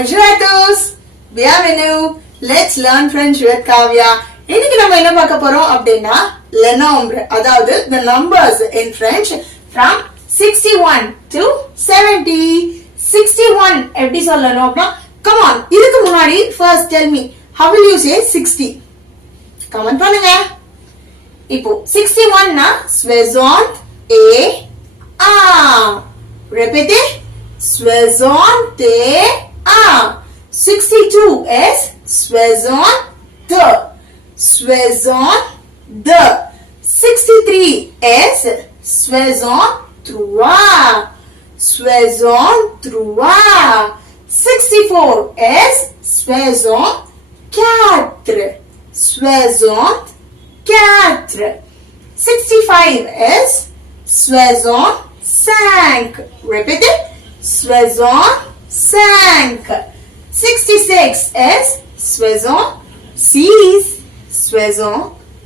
Bonjour à tous. Bienvenue. Let's learn French with Kavya. இன்னைக்கு நம்ம என்ன பார்க்க போறோம் அப்படினா le nombre, அதாவது the numbers in French from 61 to 70. 61 எப்படி சொல்லணும் அப்படினா come on. இதுக்கு முன்னாடி first tell me how will you say 60? Comment பண்ணுங்க. இப்போ 61 னா 60 et a. Répétez. 60 et a. 62 is 62. 62. 63 is 63. 63. 64 is 64. 64. 65 is 65. Repeat it. 65. 66 is 66.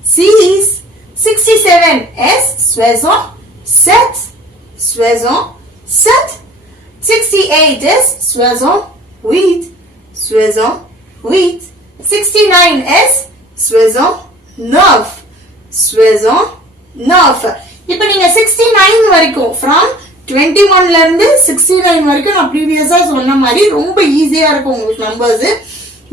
66. 67 is 67. 67. 68 is 68. 68. 69 is 69. 69. இப்போ நீங்க 69 வரைக்கும் from 21 ல இருந்து 69 வரைக்கும் நான் ப்ரீவியஸா சொன்ன மாதிரி ரொம்ப ஈஸியா இருக்கும் உங்களுக்கு நம்பர்ஸ்.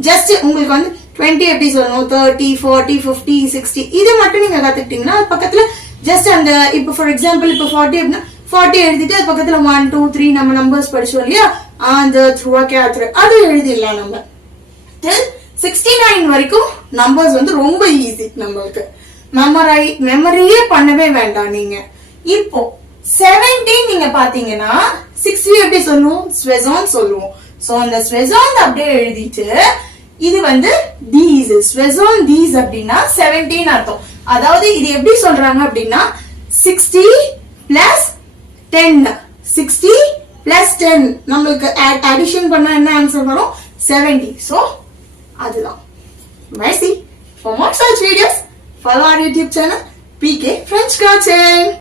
ஜஸ்ட் உங்களுக்கு வந்து 20 எப்படி சொல்லணும், 30, 40, 50, 60 இது மட்டும் நீங்க கத்துக்கிட்டீங்கன்னா பக்கத்துல ஜஸ்ட் அந்த இப்போ ஃபார் எக்ஸாம்பிள் இப்போ 40 அப்படின்னா 40 எழுதிட்டு அது பக்கத்துல 1 2 3 நம்ம நம்பர்ஸ் படிச்சோம் இல்லையா, அந்த த்ரூவா கேத்ரு அது எழுதிடலாம். நம்ம till 69 வரைக்கும் நம்பர்ஸ் வந்து ரொம்ப ஈஸி நம்மளுக்கு. மெமரியே பண்ணவே வேண்டாம் நீங்க. இப்போ 17 நீங்க பாத்தீங்கன்னா 60 எப்படி சொல்லுவோம், ஸ்வெசான் சொல்லுவோம். சோ அந்த ஸ்வெசான் அப்படியே எழுதிட்டு இது வந்து தீஸ், ஸ்வெசான் தீஸ் அப்படின்னா 17 அர்த்தம். அதாவது இது எப்படி சொல்றாங்க அப்படின்னா 60 பிளஸ் 10. 60 பிளஸ் 10 நம்மளுக்கு அடிஷன் பண்ணா என்ன ஆன்சர் வரும், 70. சோ அதுதான். Merci. For more such videos, follow our YouTube channel PK French Coaching.